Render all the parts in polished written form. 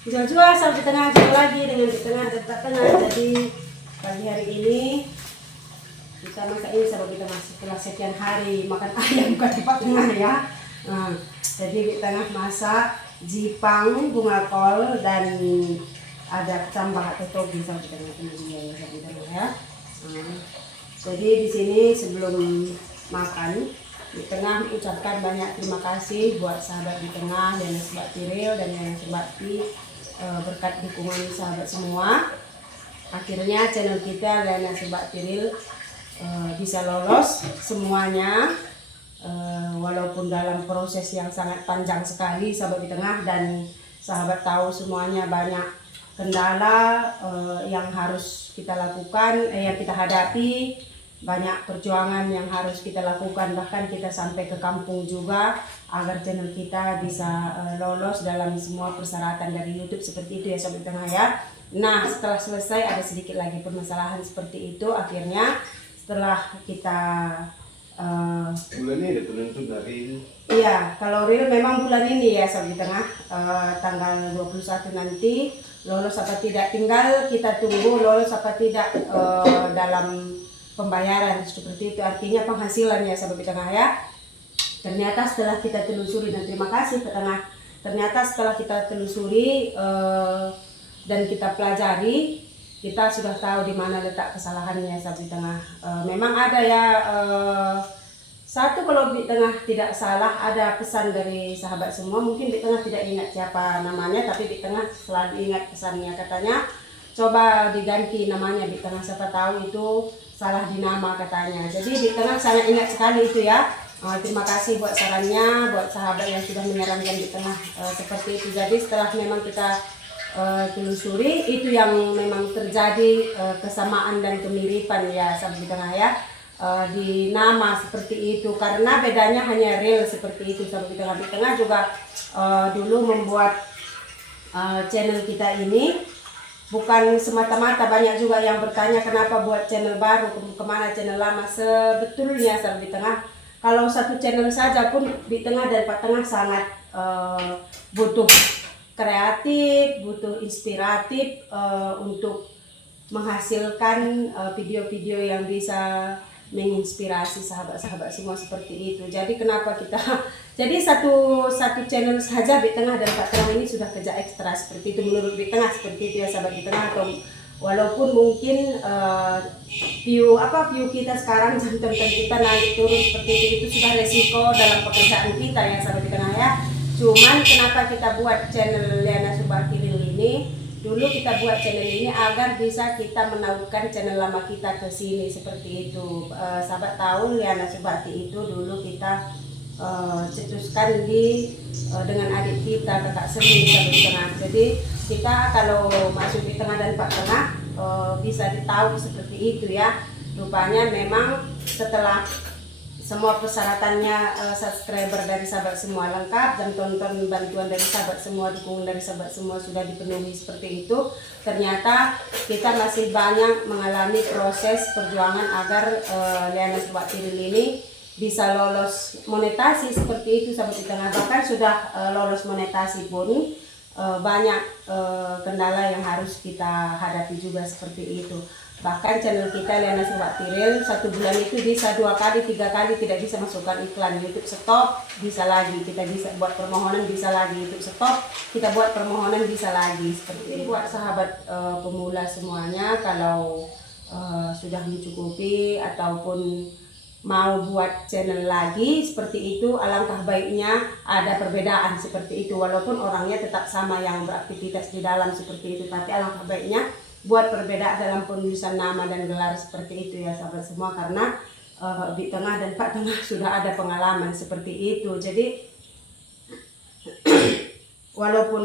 jual-jual sampai tengah jual lagi dengan di tengah dan tak tengah. Jadi pagi hari ini kita masak ini sama kita masih setelah sekian hari makan ayam kan di tengah ya. Nah, jadi di tengah masak jipang, bunga kol dan ada kecambah atau togi sama di tengah ini dia ya di tengah ya. Jadi di sini sebelum makan di tengah ucapkan banyak terima kasih buat sahabat di tengah dan Sobat Tiril dan yang Sebati, berkat dukungan sahabat semua. Akhirnya channel kita dan Sobat Tiril bisa lolos semuanya, walaupun dalam proses yang sangat panjang sekali sahabat di tengah, dan sahabat tahu semuanya banyak kendala yang harus kita lakukan, yang kita hadapi, banyak perjuangan yang harus kita lakukan, bahkan kita sampai ke kampung juga agar channel kita bisa lolos dalam semua persyaratan dari YouTube seperti itu ya sahabat di tengah ya. Nah, setelah selesai ada sedikit lagi permasalahan seperti itu, akhirnya setelah kita bulan ini ada penentu dari iya, kalau real memang bulan ini ya sahabat di tengah, tanggal 21 nanti lolos apa tidak, tinggal kita tunggu lolos apa tidak dalam pembayaran seperti itu, artinya penghasilan ya sahabat di tengah ya. Ternyata setelah kita telusuri, dan terima kasih ke tengah, ternyata setelah kita telusuri dan kita pelajari, kita sudah tahu di mana letak kesalahannya sahabat di tengah. Memang ada ya satu, kalau di tengah tidak salah ada pesan dari sahabat semua, mungkin di tengah tidak ingat siapa namanya, tapi di tengah selalu ingat pesannya, katanya coba diganti namanya di tengah, siapa tahu itu salah di nama katanya. Jadi di tengah sangat ingat sekali itu ya. Terima kasih buat sarannya, buat sahabat yang sudah menyarankan di tengah seperti itu. Jadi setelah memang kita telusuri, itu yang memang terjadi kesamaan dan kemiripan ya sahabat di tengah ya, di nama seperti itu, karena bedanya hanya real seperti itu sahabat di tengah. Di tengah juga dulu membuat channel kita ini bukan semata-mata, banyak juga yang bertanya kenapa buat channel baru, kemana channel lama. Sebetulnya sahabat di tengah, kalau satu channel saja pun di tengah dan Pak Tengah sangat butuh kreatif, butuh inspiratif untuk menghasilkan video-video yang bisa menginspirasi sahabat-sahabat semua seperti itu. Jadi kenapa kita jadi satu channel saja di tengah dan Pak Tengah ini sudah kerja ekstra seperti itu menurut di tengah seperti itu ya sahabat di tengah. Atau walaupun mungkin view kita sekarang, jam tonton kita naik turun seperti itu sudah resiko dalam pekerjaan kita ya sahabat di tengah ya. Cuman kenapa kita buat channel Liana Sobat Tiril ini? Dulu kita buat channel ini agar bisa kita menautkan channel lama kita ke sini seperti itu. Sahabat tahu Liana Sobat itu dulu kita cetuskan dengan adik kita, kakak Seri sahabat di tengah. Jadi kita kalau masuk di tengah dan Pak Tengah bisa ditahu seperti itu ya. Rupanya memang setelah semua persyaratannya, subscriber dari sahabat semua lengkap, dan tonton bantuan dari sahabat semua, dukungan dari sahabat semua sudah dipenuhi seperti itu, ternyata kita masih banyak mengalami proses perjuangan agar Liana Sobat Tiril ini bisa lolos monetasi seperti itu sahabat di tengah. Bahkan sudah lolos monetasi pun banyak kendala yang harus kita hadapi juga seperti itu. Bahkan channel kita Liana Sobat Tiril 1 bulan itu bisa 2 kali 3 kali tidak bisa masukkan iklan, YouTube stop, bisa lagi kita bisa buat permohonan, bisa lagi YouTube stop, kita buat permohonan, bisa lagi seperti itu. Buat sahabat pemula semuanya, kalau sudah mencukupi ataupun mau buat channel lagi seperti itu, alangkah baiknya ada perbedaan seperti itu, walaupun orangnya tetap sama yang beraktivitas di dalam seperti itu, tapi alangkah baiknya buat perbedaan dalam penulisan nama dan gelar seperti itu ya sahabat semua, karena di tengah dan Pak Tengah sudah ada pengalaman seperti itu. Jadi walaupun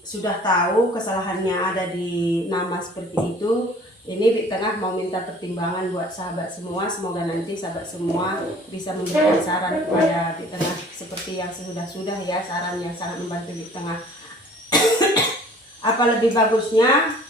sudah tahu kesalahannya ada di nama seperti itu, ini di tengah mau minta pertimbangan buat sahabat semua. Semoga nanti sahabat semua bisa memberikan saran kepada di tengah seperti yang sudah ya, saran yang sangat membantu di tengah. Apa lebih bagusnya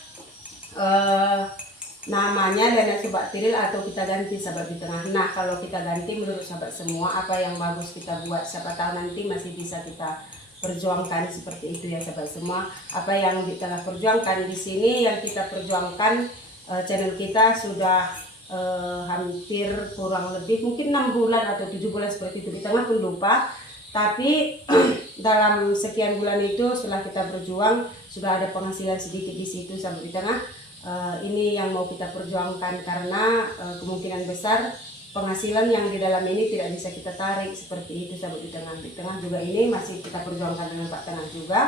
namanya Liana Sobat Tiril atau kita ganti sahabat di tengah? Nah, kalau kita ganti menurut sahabat semua apa yang bagus kita buat, siapa tahu nanti masih bisa kita perjuangkan seperti itu ya sahabat semua. Apa yang di tengah perjuangkan di sini, yang kita perjuangkan, channel kita sudah hampir kurang lebih mungkin 6 bulan atau 7 bulan seperti itu, di tengah pun lupa. Tapi dalam sekian bulan itu setelah kita berjuang sudah ada penghasilan sedikit di situ sahabat di tengah. Ini yang mau kita perjuangkan karena kemungkinan besar penghasilan yang di dalam ini tidak bisa kita tarik seperti itu sahabat di tengah. Di tengah juga ini masih kita perjuangkan dengan Pak Tengah juga.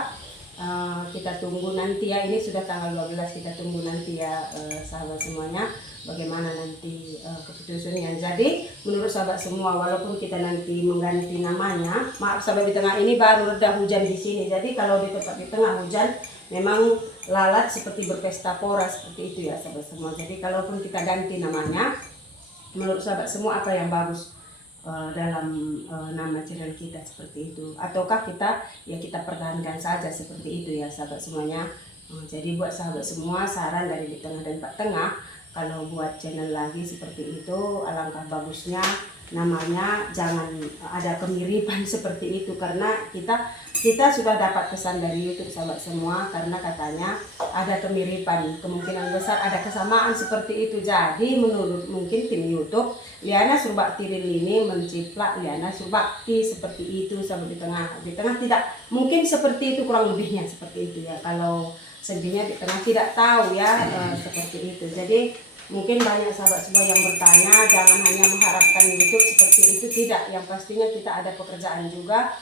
Kita tunggu nanti ya, ini sudah tanggal 12, kita tunggu nanti ya sahabat semuanya bagaimana nanti keputusannya. Jadi menurut sahabat semua, walaupun kita nanti mengganti namanya, maaf sahabat di tengah, ini baru reda hujan di sini. Jadi kalau di tempat di tengah hujan memang lalat seperti berpesta pora seperti itu ya sahabat semua. Jadi kalaupun kita ganti namanya, menurut sahabat semua apa yang bagus dalam nama channel kita seperti itu, ataukah kita pertahankan saja seperti itu ya sahabat semuanya. Jadi buat sahabat semua, saran dari Di Tengah dan Pak Tengah, kalau buat channel lagi seperti itu alangkah bagusnya namanya jangan ada kemiripan seperti itu, karena kita sudah dapat pesan dari YouTube sahabat semua, karena katanya ada kemiripan, kemungkinan besar ada kesamaan seperti itu. Jadi menurut mungkin tim YouTube, Liana Surbakti ini menciplak Liana Surbakti seperti itu sahabat Di Tengah tidak mungkin seperti itu, kurang lebihnya seperti itu ya. Kalau sedihnya Di Tengah tidak tahu ya seperti itu. Jadi mungkin banyak sahabat semua yang bertanya, jangan hanya mengharapkan YouTube seperti itu, tidak. Yang pastinya kita ada pekerjaan juga,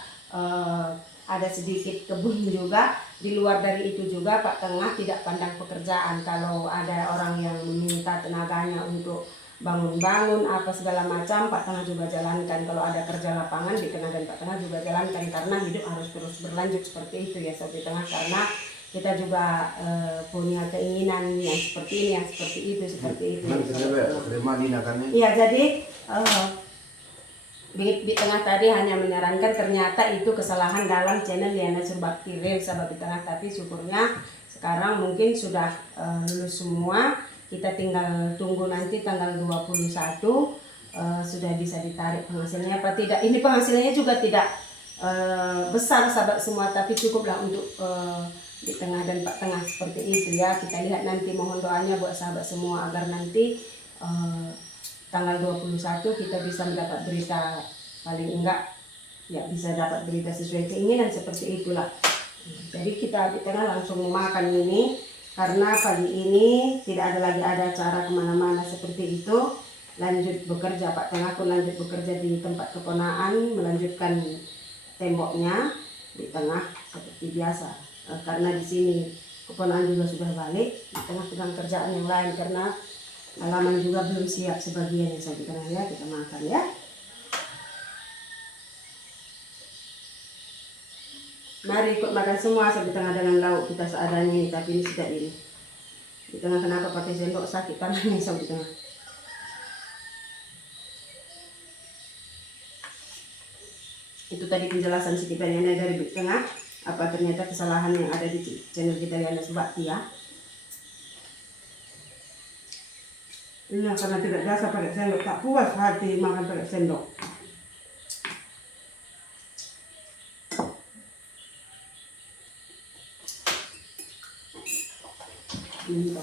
ada sedikit kebun juga. Di luar dari itu juga Pak Tengah tidak pandang pekerjaan. Kalau ada orang yang meminta tenaganya untuk bangun-bangun apa segala macam, Pak Tengah juga jalankan. Kalau ada kerja lapangan Di Tengah dan Pak Tengah juga jalankan, karena hidup harus terus berlanjut seperti itu ya sahabat Di Tengah. Karena kita juga punya keinginan yang seperti ini, yang seperti itu. Iya, jadi Di Tengah tadi hanya menyarankan, ternyata itu kesalahan dalam channel Liana Surbakti sahabat Di Tengah. Tapi syukurnya sekarang mungkin sudah lulus semua. Kita tinggal tunggu nanti tanggal 21 sudah bisa ditarik penghasilannya apa tidak. Ini penghasilannya juga tidak besar sahabat semua, tapi cukuplah untuk Di Tengah dan Pak Tengah seperti itu ya. Kita lihat nanti, mohon doanya buat sahabat semua agar nanti tanggal 21 kita bisa mendapat berita, paling enggak ya bisa dapat berita sesuai keinginan seperti itulah. Jadi kita Di Tengah langsung makan ini karena pagi ini tidak ada acara kemana-mana seperti itu. Lanjut bekerja, Pak Tengah pun lanjut bekerja di tempat keponaan, melanjutkan temboknya Di Tengah seperti biasa. Karena di sini keponaan juga sudah balik, Di Tengah pegang kerjaan yang lain karena halaman juga belum siap sebagian ya sahabat Tengah ya. Kita makan ya. Mari ikut makan semua sahabat Tengah dengan lauk kita seadanya ini, tapi ini sudah ini. Di Tengah kenapa pakai sendok, sakit tangannya sahabat Tengah. Itu tadi penjelasan sedikit banyak dari Di Tengah, apa ternyata kesalahan yang ada di channel kita Liana Surbakti ya. Iya, karena tidak biasa pakai sendok, tak puas hati makan pakai sendok. Ini